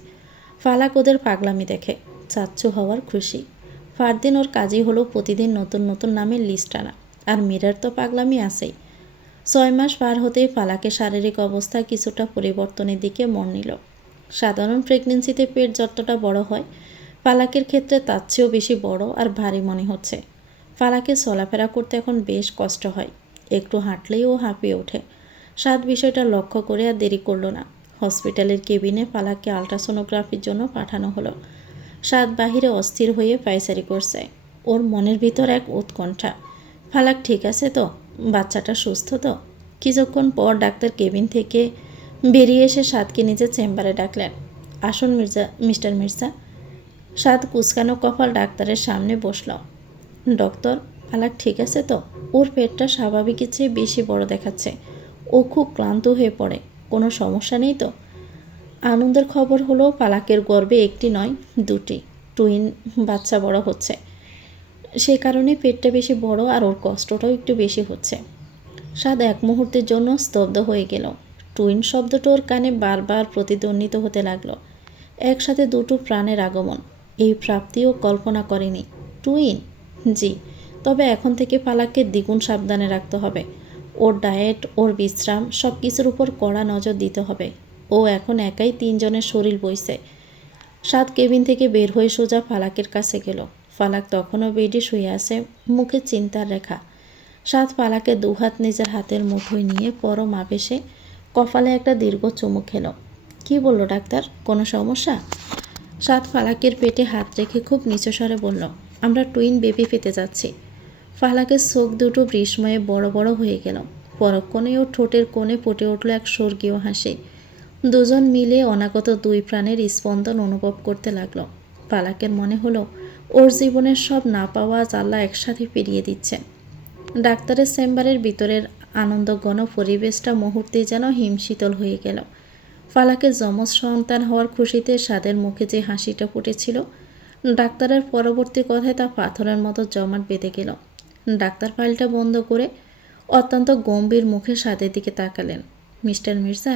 ফালাক ওদের পাগলামি দেখে চাচ্ছু হওয়ার খুশি। ফারদিন ওর কাজই হলো প্রতিদিন নতুন নতুন নামের লিস্ট আনা। আর মীরার তো পাগলামি আছেই। 6 মাস পার হতেই ফালাকের শারীরিক অবস্থা কিছুটা পরিবর্তনের দিকে মন নিল। সাধারণ প্রেগনেন্সিতে পেট যতটা বড় হয়, ফালাকের ক্ষেত্রে তার চেয়েও বেশি বড় আর ভারী মনে হচ্ছে। ফালাকে চলাফেরা করতে এখন বেশ কষ্ট হয়। একটু হাঁটলেই ও হাঁপিয়ে ওঠে। সাদ বিষয়টা লক্ষ্য করে আর দেরি করল না। হসপিটালের কেবিনে ফালাককে আলট্রাসোনোগ্রাফির জন্য পাঠানো হলো। সাদ বাহিরে অস্থির হয়ে পায়চারি করছে। ওর মনের ভিতর এক উৎকণ্ঠা। ফালাক ঠিক আছে তো? বাচ্চাটা সুস্থ তো? কিছুক্ষণ পর ডাক্তার কেবিন থেকে বেরিয়ে এসে সাদকে নিজের চেম্বারে ডাকলেন। আসুন মিস্টার মির্জা। সাদ কুচকানো কপাল ডাক্তারের সামনে বসল। ডক্টর, ফালাক ঠিক আছে তো? ওর পেটটা স্বাভাবিকের চেয়ে বেশি বড় দেখাচ্ছে। ও খুব ক্লান্ত হয়ে পড়ে। কোনো সমস্যা নেই তো? আনন্দের খবর হলো ফালাকের গর্ভে একটি নয় 2টি টুইন বাচ্চা বড় হচ্ছে। সে কারণে পেটটা বেশি বড় আর ওর কষ্টটাও একটু বেশি হচ্ছে। সাদ এক মুহূর্তের জন্য স্তব্ধ হয়ে গেল। টুইন শব্দটা ওর কানে বারবার প্রতিধ্বনিত হতে লাগলো। একসাথে 2টো প্রাণের আগমন, এই প্রাপ্তিও কল্পনা করেনি। টুইন? জি, তবে এখন থেকে ফালাককে দ্বিগুণ সাবধানে রাখতে হবে। ওর ডায়েট, ওর বিশ্রাম সব কিছুর উপর কড়া নজর দিতে হবে। ও এখন একাই 3 জনের শরীর বইছে। সাদ কেবিন থেকে বের হয়ে সোজা ফালাকের কাছে গেল। ফালাক তখনও বেডে শুয়ে আছে, মুখে চিন্তার রেখা। সাদ ফালাকে 2 হাত নিজের হাতের মুঠোয় নিয়ে পরম আবেশে কপালে একটা দীর্ঘ চুমু খেল। কি বলল ডাক্তার, কোনো সমস্যা? সাদ ফালাকের পেটে হাত রেখে খুব নিচু স্বরে বলল, আমরা টুইন বেবি পেতে যাচ্ছি। ফালাকের চোখ দুটো বিস্ময়ে বড় বড় হয়ে গেল। পরক্ষণে ও ঠোঁটের কোণে ফুটে উঠল এক স্বর্গীয় হাসি। দুজন মিলে অনাগত 2 প্রাণের স্পন্দন অনুভব করতে লাগলো। ফালাকের মনে হলো ওর জীবনের সব না পাওয়া আল্লাহ একসাথে ফিরিয়ে দিচ্ছেন। ডাক্তারের চেম্বারের ভিতরের আনন্দঘন পরিবেশটা মুহূর্তে যেন হিমশীতল হয়ে গেল। ফালাকের যমজ সন্তান হওয়ার খুশিতে সাদের মুখে যে হাসিটা ফুটেছিল, ডাক্তারের পরবর্তী কথায় তা পাথরের মতো জমাট বেঁধে গেল। ডাক্তার ফাইলটা বন্ধ করে অত্যন্ত গম্ভীর মুখে সাদের দিকে তাকালেন। মিস্টার মির্জা,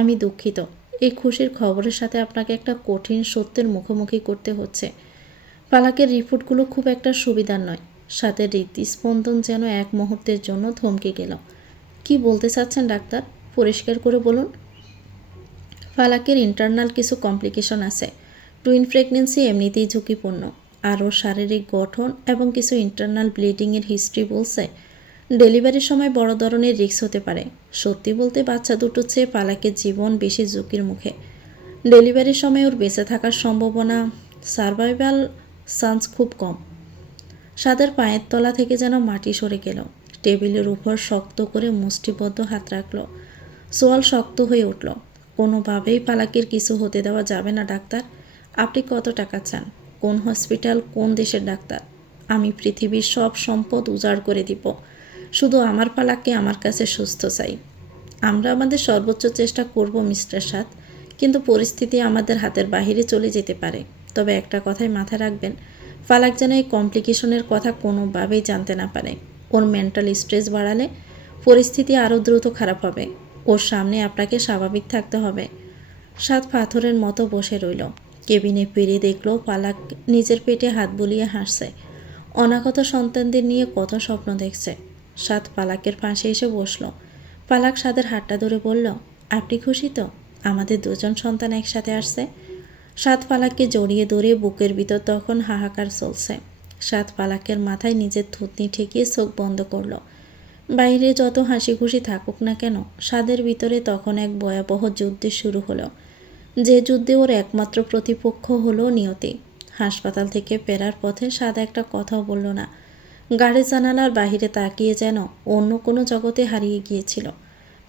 আমি দুঃখিত। এই খুশির খবরের সাথে আপনাকে একটা কঠিন সত্যের মুখোমুখি করতে হচ্ছে। ফালাকের রিপোর্টগুলো খুব একটা সুবিধার নয়। সাথে হৃদস্পন্দন যেন এক মুহূর্তের জন্য থমকে গেল। কি বলতে চাচ্ছেন ডাক্তার? পরিষ্কার করে বলুন। ফালাকের ইন্টারনাল কিছু কমপ্লিকেশন আছে। টুইন প্রেগনেন্সি এমনিতেই ঝুঁকিপূর্ণ। আর ওর শারীরিক গঠন এবং কিছু ইন্টারনাল ব্লিডিংয়ের হিস্ট্রি বলছে ডেলিভারির সময় বড় ধরনের রিস্ক হতে পারে। সত্যি বলতে বাচ্চা দুটোর চেয়ে পালাকের জীবন বেশি ঝুঁকির মুখে। ডেলিভারির সময় ওর বেঁচে থাকার সম্ভাবনা, সারভাইভাল চান্স খুব কম। সাদের পায়ের তলা থেকে যেন মাটি সরে গেল। টেবিলের উপর শক্ত করে মুষ্টিবদ্ধ হাত রাখল। সোয়াল শক্ত হয়ে উঠল। কোনোভাবেই পালাকের কিছু হতে দেওয়া যাবে না ডাক্তার। আপনি কত টাকা চান? কোন হসপিটাল, কোন দেশের ডাক্তার? আমি পৃথিবীর সব সম্পদ উজাড় করে দিব, শুধু আমার পালাককে আমার কাছে সুস্থ চাই। আমরা আমাদের সর্বোচ্চ চেষ্টা করব মিস্টার সাদ, কিন্তু পরিস্থিতি আমাদের হাতের বাহিরে চলে যেতে পারে। তবে একটা কথাই মাথায় রাখবেন, ফালাক যেন এই কমপ্লিকেশনের কথা কোনোভাবেই জানতে না পারে। ওর মেন্টাল স্ট্রেস বাড়ালে পরিস্থিতি আরও দ্রুত খারাপ হবে। ওর সামনে আপনাকে স্বাভাবিক থাকতে হবে। সাদ পাথরের মতো বসে রইল। কেবিনে ফিরে দেখল পালাক নিজের পেটে হাত বুলিয়ে হাসছে। অনাগত সন্তানদের নিয়ে কত স্বপ্ন দেখছে। সাদ পালাকের পাশে এসে বসল। পালাক সাদের হাতটা ধরে বলল, আপনি খুশি তো? আমাদের দুজন সন্তান একসাথে আসছে। সাদ পালাককে জড়িয়ে ধরে বুকের ভিতর তখন হাহাকার চলছে। সাদ পালাকের মাথায় নিজের থুতনি ঠেকিয়ে চোখ বন্ধ করল। বাইরে যত হাসি খুশি থাকুক না কেন, সাদের ভিতরে তখন এক ভয়াবহ যুদ্ধ শুরু হলো। যে যুদ্ধে ওর একমাত্র প্রতিপক্ষ হলো নিয়তি। হাসপাতাল থেকে ফেরার পথে সাদ একটা কথাও বলল না। গাড়ির জানালার বাহিরে তাকিয়ে যেন অন্য কোনো জগতে হারিয়ে গিয়েছিল।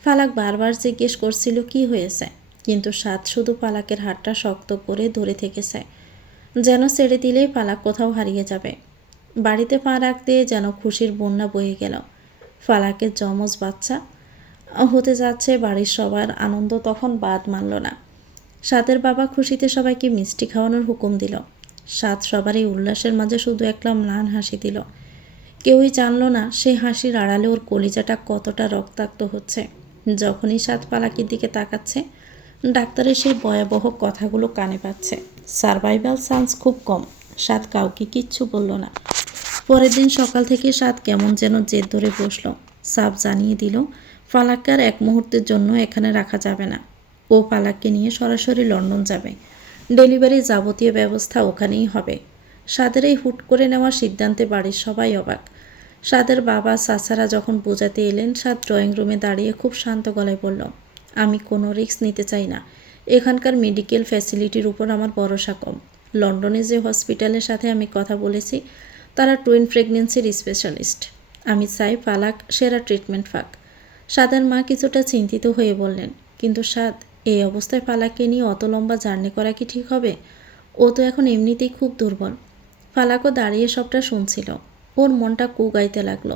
ফালাক বারবার জিজ্ঞেস করছিল কি হয়েছে, কিন্তু সাদ শুধু পালাকের হাতটা শক্ত করে ধরে থেকেছে, যেন ছেড়ে দিলেই পালাক কোথাও হারিয়ে যাবে। বাড়িতে পা রাখতে যেন খুশির বন্যা বয়ে গেল। ফালাকের যমজ বাচ্চা হতে যাচ্ছে, বাড়ির সবার আনন্দ তখন বাদ মানল না। সাদের বাবা খুশিতে সবাইকে মিষ্টি খাওয়ানোর হুকুম দিল। সাদ সবার এই উল্লাসের মাঝে শুধু একটা ম্লান হাসি দিল। কেউই জানল না সেই হাসির আড়ালে ওর কলিজাটা কতটা রক্তাক্ত হচ্ছে। যখনই সাদ পালাকের দিকে তাকাচ্ছে, ডাক্তারের সেই ভয়াবহ কথাগুলো কানে পাচ্ছে। সারভাইভাল চান্স খুব কম। সাদ কাউকে কিচ্ছু বলল না। পরের দিন সকাল থেকে সাদ কেমন যেন জেদ ধরে বসল। সাব জানিয়ে দিল পালাককে আর এক মুহূর্তের জন্য এখানে রাখা যাবে না। ও পালাককে নিয়ে সরাসরি লন্ডন যাবে। ডেলিভারির যাবতীয় ব্যবস্থা ওখানেই হবে। সাদের এই হুট করে নেওয়ার সিদ্ধান্তে বাড়ির সবাই অবাক। সাদের বাবা চাচারা যখন বোঝাতে এলেন, সাদ ড্রয়িং রুমে দাঁড়িয়ে খুব শান্ত গলায় বলল, আমি কোনো রিস্ক নিতে চাই না। এখানকার মেডিকেল ফ্যাসিলিটির উপর আমার ভরসা কম। লন্ডনে যে হসপিটালের সাথে আমি কথা বলেছি, তারা টুইন প্রেগনেন্সির স্পেশালিস্ট। আমি চাই পালাক সেরা ট্রিটমেন্ট পাক। সাদের মা কিছুটা চিন্তিত হয়ে বললেন, কিন্তু সাদ, এই অবস্থায় পালাককে নিয়ে অত লম্বা জার্নি করা কি ঠিক হবে? ও তো এখন এমনিতেই খুব দুর্বল। পালাকও দাঁড়িয়ে সবটা শুনছিল। ওর মনটা কুগাইতে লাগলো।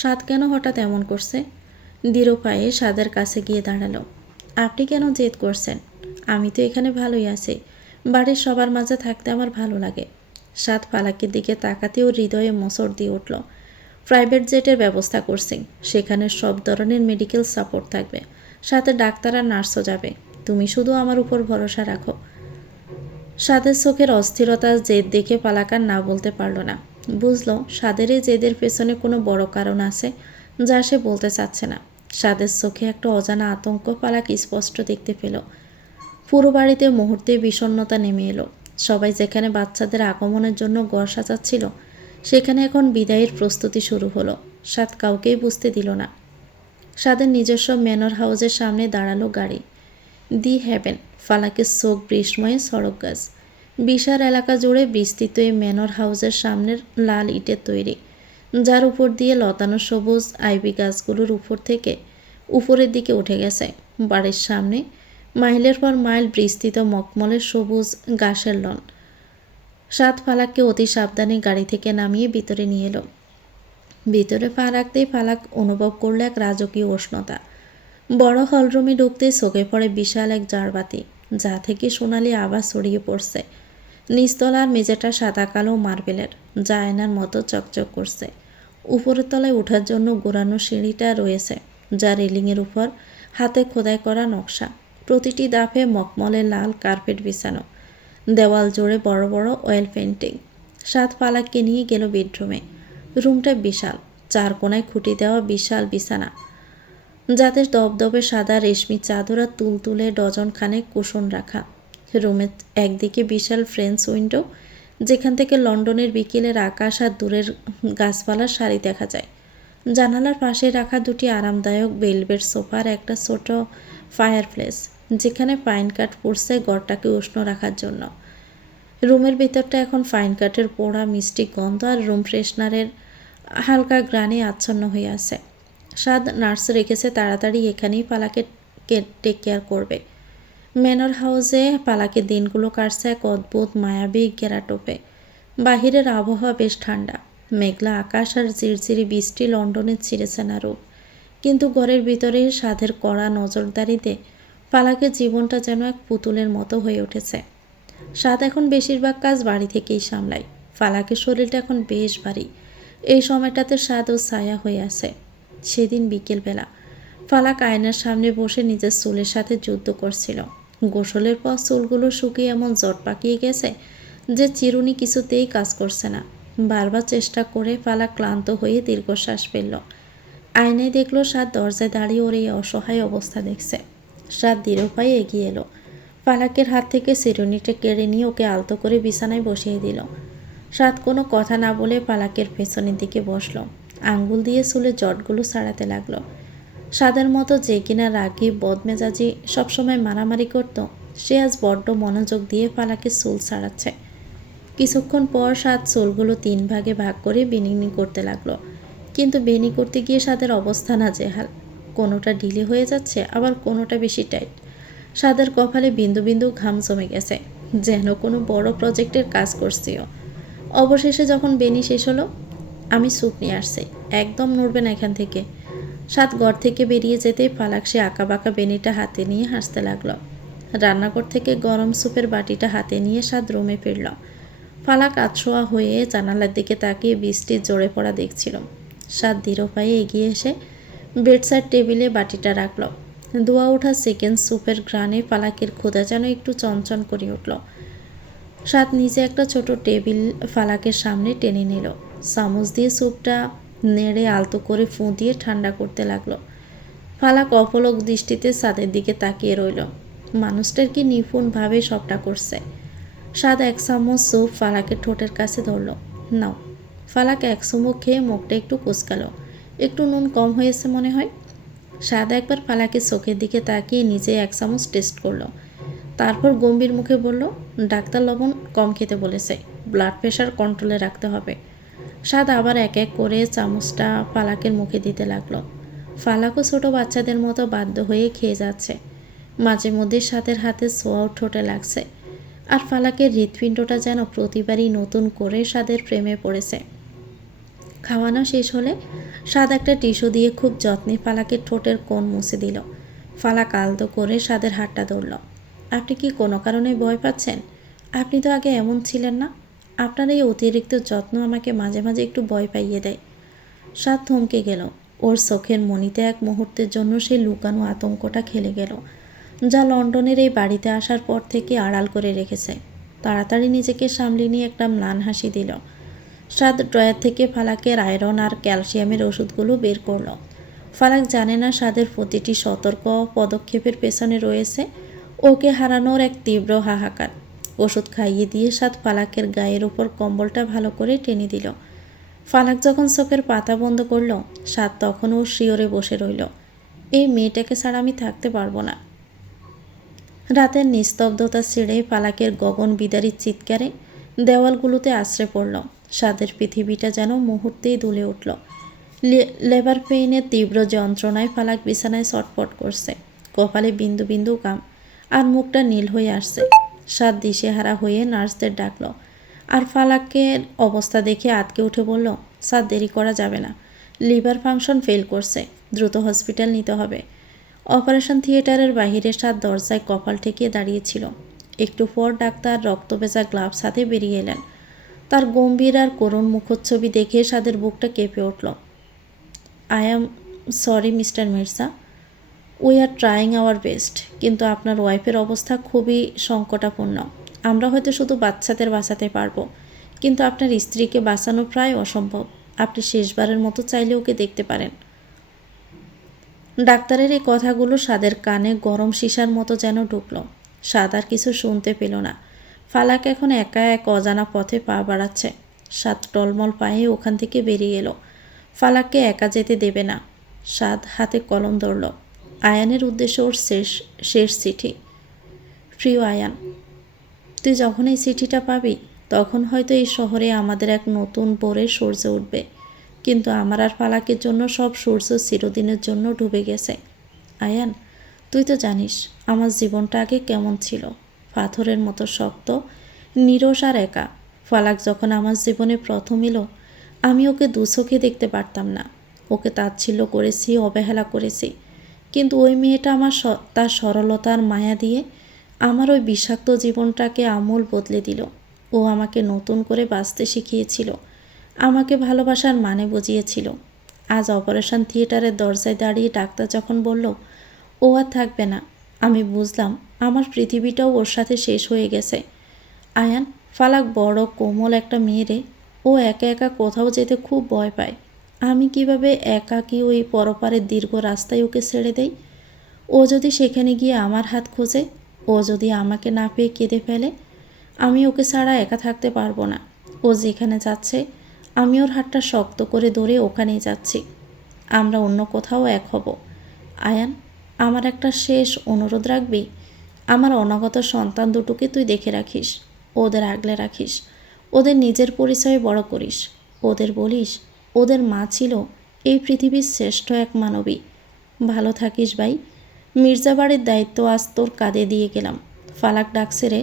সাদ কেন হঠাৎ এমন করছে? দৃঢ় পায়ে সাদের কাছে গিয়ে দাঁড়ালো। আপনি কেন জেদ করছেন? আমি তো এখানে ভালোই আছি। বাড়ির সবার মাঝে থাকতে আমার ভালো লাগে। সাদ পালাকের দিকে তাকাতে ওর হৃদয়ে মোচড় দিয়ে উঠল। প্রাইভেট জেটের ব্যবস্থা করছি, সেখানে সব ধরনের মেডিকেল সাপোর্ট থাকবে, সাথে ডাক্তার আর নার্সও যাবে। তুমি শুধু আমার উপর ভরসা রাখো। সাদের চোখের অস্থিরতা জেদ দেখে পালাক আর না বলতে পারল না। বুঝলো সাদের এই জেদের পেছনে কোনো বড় কারণ আছে, যা সে বলতে চাচ্ছে না। সাদের চোখে একটা অজানা আতঙ্ক পালাক স্পষ্ট দেখতে পেল। পুরো বাড়িতে মুহূর্তে বিষণ্ণতা নেমে এলো। সবাই যেখানে বাচ্চাদের আগমনের জন্য ঘর সাজাচ্ছিল, সেখানে এখন বিদায়ের প্রস্তুতি শুরু হলো। সাদ কাউকেই বুঝতে দিল না। সাদের নিজস্ব ম্যানর হাউসের সামনে দাঁড়ালো গাড়ি। দি হ্যাভেন। ফালাকের চোখ বিস্ময়ে সড়ক গাছ। বিশাল এলাকা জুড়ে বিস্তৃত এই ম্যানর হাউসের সামনের লাল ইটের তৈরি, যার উপর দিয়ে লতানো সবুজ আইভি গাছগুলোর উপর থেকে উপরের দিকে উঠে গেছে। বাড়ির সামনে মাইলের পর মাইল বিস্তৃত মখমলের সবুজ ঘাসের লন। সাদ ফালাককে অতি সাবধানে গাড়ি থেকে নামিয়ে ভিতরে নিয়ে এলো। ভিতরে পা রাখতেই ফালাক অনুভব করল এক রাজকীয় উষ্ণতা। বড় হলরুমে ঢুকতেই চোখে পড়ে বিশাল এক জারবাতি, যা থেকে সোনালি আভা ছড়িয়ে পড়ছে। নিচতলার মেঝেটা সাদা কালো মার্বেলের, যা আয়নার মতো চকচক করছে। উপরের তলায় ওঠার জন্য ঘোরানো সিঁড়িটা রয়েছে, যা রেলিংয়ের উপর হাতে খোদাই করা নকশা। প্রতিটি ধাপে মখমলের লাল কার্পেট বিছানো। দেওয়াল জুড়ে বড় বড় অয়েল পেন্টিং। সাদ পালাককে নিয়ে গেল বেডরুমে। রুমটা বিশাল, চার কোনায় খুঁটি দেওয়া বিশাল বিছানা, যাতে দবদবে সাদা রেশমি চাদর আর তুলতুলে ডজন খানেক কুশন রাখা। রুমের একদিকে বিশাল ফ্রেঞ্চ উইন্ডো, যেখান থেকে লন্ডনের বিকেলের আকাশ আর দূরের গাছপালার সারি দেখা যায়। জানালার পাশে রাখা দুটি আরামদায়ক ভেলভেট সোফার একটা ছোট ফায়ারপ্লেস, যেখানে পাইন কাঠ পুড়ছে ঘরটাকে উষ্ণ রাখার জন্য। রুমের ভিতরটা এখন পাইন কাঠের পোড়া মিষ্টি গন্ধ আর রুম ফ্রেশনারের হালকা গ্রানে আচ্ছন্ন হয়ে আছে। সাদ নার্স রেখেছে তাড়াতাড়ি এখানেই পালাকে টেক কেয়ার করবে। ম্যানর হাউসে পালাকে দিনগুলো কাটছে এক অদ্ভুত মায়াবী গেরাটোপে। বাহিরের আবহাওয়া বেশ ঠান্ডা, মেঘলা আকাশ আর ঝিরঝিরি বৃষ্টি লন্ডনের ছিঁড়েছে না রূপ। কিন্তু ঘরের ভিতরে সাধের কড়া নজরদারিতে পালাকের জীবনটা যেন এক পুতুলের মতো হয়ে উঠেছে। সাদ এখন বেশিরভাগ কাজ বাড়ি থেকেই সামলায়। ফালাকের শরীরটা এখন বেশ ভারী। এই সময়টাতে সাদ ও ছায়া হয়ে আছে। সেদিন বিকেলবেলা ফালাক আয়নার সামনে বসে নিজের চুলের সাথে যুদ্ধ করছিল। গোসলের পর চুলগুলো শুকিয়ে এমন জট পাকিয়ে গেছে যে চিরুনি কিছুতেই কাজ করছে না। বারবার চেষ্টা করে ফালাক ক্লান্ত হয়ে দীর্ঘশ্বাস ফেলল। আয়নায় দেখলো সাদ দরজায় দাঁড়িয়ে ওর এই অসহায় অবস্থা দেখছে। সাদ দৃঢ় পায়ে এগিয়ে এলো। ফালাকের হাত থেকে চিরুনিটা কেড়ে নিয়ে ওকে আলতো করে বিছানায় বসিয়ে দিল। সাদ কোনো কথা না বলে পালাকের পেছনের দিকে বসল। আঙ্গুল দিয়ে চুলে জটগুলো ছাড়াতে লাগলো। সাদের মতো যে কিনা রাগী বদমেজাজি সবসময় মারামারি করত, সে আজ বড্ড মনোযোগ দিয়ে পালাকের চুল ছাড়াচ্ছে। কিছুক্ষণ পর সাদ চুলগুলো 3 ভাগে ভাগ করে বেনিনি করতে লাগলো। কিন্তু বেনি করতে গিয়ে সাদের অবস্থা নাজেহাল। কোনোটা ঢিলে হয়ে যাচ্ছে, আবার কোনোটা বেশি টাইট। সাদের কপালে বিন্দু বিন্দু ঘাম জমে গেছে, যেন কোনো বড় প্রজেক্টের কাজ করছিও। অবশেষে যখন বেনি শেষ হলো, আমি স্যুপ নিয়ে আসছি, একদম নড়বে না এখান থেকে। সাদ ঘর থেকে বেরিয়ে যেতেই ফালাক সে আঁকাবাঁকা বেনিটা হাতে নিয়ে হাসতে লাগলো। রান্নাঘর থেকে গরম স্যুপের বাটিটা হাতে নিয়ে সাদ রুমে ফিরল। ফালাক আতশোয়া হয়ে জানালার দিকে তাকিয়ে বৃষ্টির জোরে পড়া দেখছিল। সাদ দৃঢ় পায়ে এগিয়ে এসে বেডসাইড টেবিলে বাটিটা রাখল। ধোয়া ওঠা সেকেন্ড স্যুপের ঘ্রাণে ফালাকের ক্ষুধা যেন একটু চঞ্চন করে উঠল। সাদ নিজে একটা ছোট টেবিল ফালাকের সামনে টেনে নিল। চামচ দিয়ে স্যুপটা নেড়ে আলতো করে ফুঁ দিয়ে ঠান্ডা করতে লাগলো। ফালাক অপলক দৃষ্টিতে সাদের দিকে তাকিয়ে রইল। মানুষটার কি নিপুণভাবে সবটা করছে। সাদ এক চামচ স্যুপ ফালাকের ঠোঁটের কাছে ধরল। নাও। ফালাক এক চুমুক খেয়ে মুখটা একটু কুঁচকালো। একটু নুন কম হয়েছে মনে হয়। সাদ একবার ফালাকের চোখের দিকে তাকিয়ে নিজে এক চামচ টেস্ট করলো। তারপর গম্ভীর মুখে বলল, ডাক্তার লবণ কম খেতে বলেছে, ব্লাড প্রেশার কন্ট্রোলে রাখতে হবে। সাদ আবার এক এক করে চামচটা ফালাকের মুখে দিতে লাগলো। ফালাকও ছোট বাচ্চাদের মতো বাধ্য হয়ে খেয়ে যাচ্ছে। মাঝে মধ্যে সাদের হাতে ছোঁয়াও ঠোঁটে লাগছে। আর ফালাকের হৃৎপিণ্ডটা যেন প্রতিবারই নতুন করে সাদের প্রেমে পড়েছে। খাওয়ানো শেষ হলে সাদ একটা টিস্যু দিয়ে খুব যত্নে ফালাকের ঠোঁটের কোণ মুছে দিল। ফালাক আলতো করে সাদের হাতটা ধরল। আপনি কি কোনো কারণে ভয় পাচ্ছেন? আপনি তো আগে এমন ছিলেন না। আপনার এই অতিরিক্ত যত্ন আমাকে মাঝে মাঝে একটু ভয় পাইয়ে দেয়। সাদ থমকে গেল। ওর চোখের মণিতে এক মুহূর্তের জন্য সে লুকানো আতঙ্কটা খেলে গেল, যা লন্ডনের এই বাড়িতে আসার পর থেকে আড়াল করে রেখেছে। তাড়াতাড়ি নিজেকে সামলে নিয়ে একটা ম্লান হাসি দিল। সাদ ড্রয়ার থেকে ফালাকের আয়রন আর ক্যালসিয়ামের ওষুধগুলো বের করল। ফালাক জানে না সাদের প্রতিটি সতর্ক পদক্ষেপের পেছনে রয়েছে ওকে হারানোর এক তীব্র হাহাকার। ওষুধ খাইয়ে দিয়ে সাদ ফালাকের গায়ের ওপর কম্বলটা ভালো করে টেনে দিল। ফালাক যখন চোখের পাতা বন্ধ করল, সাদ তখনও শিওরে বসে রইল। এই মেয়েটাকে ছাড়া আমি থাকতে পারবো না। রাতের নিস্তব্ধতা ছেড়ে ফালাকের গগন বিদারীর চিৎকারে দেওয়ালগুলোতে আশ্রে পড়ল। সাদের পৃথিবীটা যেন মুহূর্তেই দুলে উঠল। লেবার পেইনের তীব্র যন্ত্রণায় ফালাক বিছানায় ছটফট করছে। কপালে বিন্দু বিন্দু ঘাম, আর মুখটা নীল হয়ে আসছে। সাদ দিশেহারা হয়ে নার্সদের ডাকল। আর ফালাকের অবস্থা দেখে আটকে উঠে বলল, স্যার দেরি করা যাবে না, লিভার ফাংশন ফেল করছে, দ্রুত হসপিটাল নিতে হবে। অপারেশন থিয়েটারের বাহিরে সাদ দরজায় কপাল ঠেকিয়ে দাঁড়িয়েছিল। একটু পর ডাক্তার রক্তভেজা গ্লাভস হাতে বেরিয়ে এলেন। তার গম্ভীর আর করুণ মুখচ্ছবি দেখে সাদের বুকটা কেঁপে উঠল। I am sorry mister Mirza, we are trying our best, কিন্তু আপনার ওয়াইফের অবস্থা খুবই সংকটাপন্ন। আমরা হয়তো শুধু বাচ্চাদের বাঁচাতে পারবো, কিন্তু আপনার স্ত্রীকে বাঁচানো প্রায় অসম্ভব। আপনি শেষবারের মতো চাইলে ওকে দেখতে পারেন। ডাক্তারের এই কথাগুলো সাদের কানে গরম সীসার মতো যেন ঢুকল। সাদ আর কিছু শুনতে পেল না। ফালাক এখন একা এক অজানা পথে পা বাড়াচ্ছে। সাদ টলমল পায়ে ওখান থেকে বেরিয়ে এলো। ফালাককে একা যেতে দেবে না। সাদ হাতে কলম ধরল। আয়ানের উদ্দেশ্যে ওর শেষ চিঠি। প্রিয় আয়ান, তুই যখন এই চিঠিটা পাবি তখন হয়তো এই শহরে আমাদের এক নতুন ভোরের সূর্য উঠবে, কিন্তু আমার আর ফালাকের জন্য সব সূর্য চিরদিনের জন্য ডুবে গেছে। আয়ান, তুই তো জানিস আমার জীবনটা আগে কেমন ছিল, পাথরের মতো শক্ত, নিরস আর একা। ফালাক যখন আমার জীবনে প্রথম এলো, আমি ওকে দুচোখে দেখতে পারতাম না। ওকে তাচ্ছিল্য করেছি, অবহেলা করেছি, কিন্তু ওই মেয়েটা আমার তার সরলতার মায়া দিয়ে আমার ওই বিষাক্ত জীবনটাকে আমূল বদলে দিল। ও আমাকে নতুন করে বাঁচতে শিখিয়েছিল, আমাকে ভালোবাসার মানে বুঝিয়েছিল। আজ অপারেশন থিয়েটারের দরজায় দাঁড়িয়ে ডাক্তার যখন বলল ও আর থাকবে না, আমি বুঝলাম আমার পৃথিবীটাও ওর সাথে শেষ হয়ে গেছে। আয়ান, ফালাক বড় কোমল একটা মেয়েরে, ও একা একা কোথাও যেতে খুব ভয় পায়। আমি কিভাবে একাকী ওই পরপারের দীর্ঘ রাস্তায় ওকে ছেড়ে দেই? ও যদি সেখানে গিয়ে আমার হাত খোঁজে, ও যদি আমাকে না পেয়ে কেঁদে ফেলে, আমি ওকে ছাড়া একা থাকতে পারবো না। ও যেখানে যাচ্ছে আমি ওর হাতটা শক্ত করে ধরে ওখানেই যাচ্ছি। আমরা অন্য কোথাও এক হব। আয়ান, আমার একটা শেষ অনুরোধ রাখবি? আমার অনাগত সন্তান দুটোকে তুই দেখে রাখিস, ওদের আগলে রাখিস, ওদের নিজের পরিচয়ে বড় করিস। ওদের বলিস ওদের মা ছিল এই পৃথিবীর শ্রেষ্ঠ এক মানবী। ভালো থাকিস ভাই। মির্জাবাড়ির দায়িত্ব আজ তোর কাঁধে দিয়ে গেলাম। ফালাক ডাকছে রে,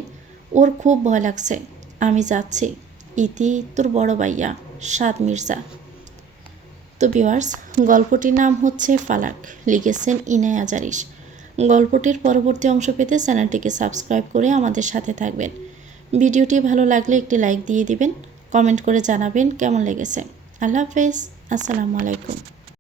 ওর খুব ভয় লাগছে। আমি যাচ্ছি। ইতি, তোর বড় ভাইয়া, সাদ মির্জা। তো ভিউয়ার্স, গল্পটির নাম হচ্ছে ফালাক, লিখেছেন ইনায়া জারিস। গল্পটির পরবর্তী অংশ পেতে চ্যানেলটিকে সাবস্ক্রাইব করে আমাদের সাথে থাকবেন। ভিডিওটি ভালো লাগলে একটি লাইক দিয়ে দিবেন, কমেন্ট করে জানাবেন কেমন লেগেছে। আল্লাহ হাফেজ, আসসালামু আলাইকুম।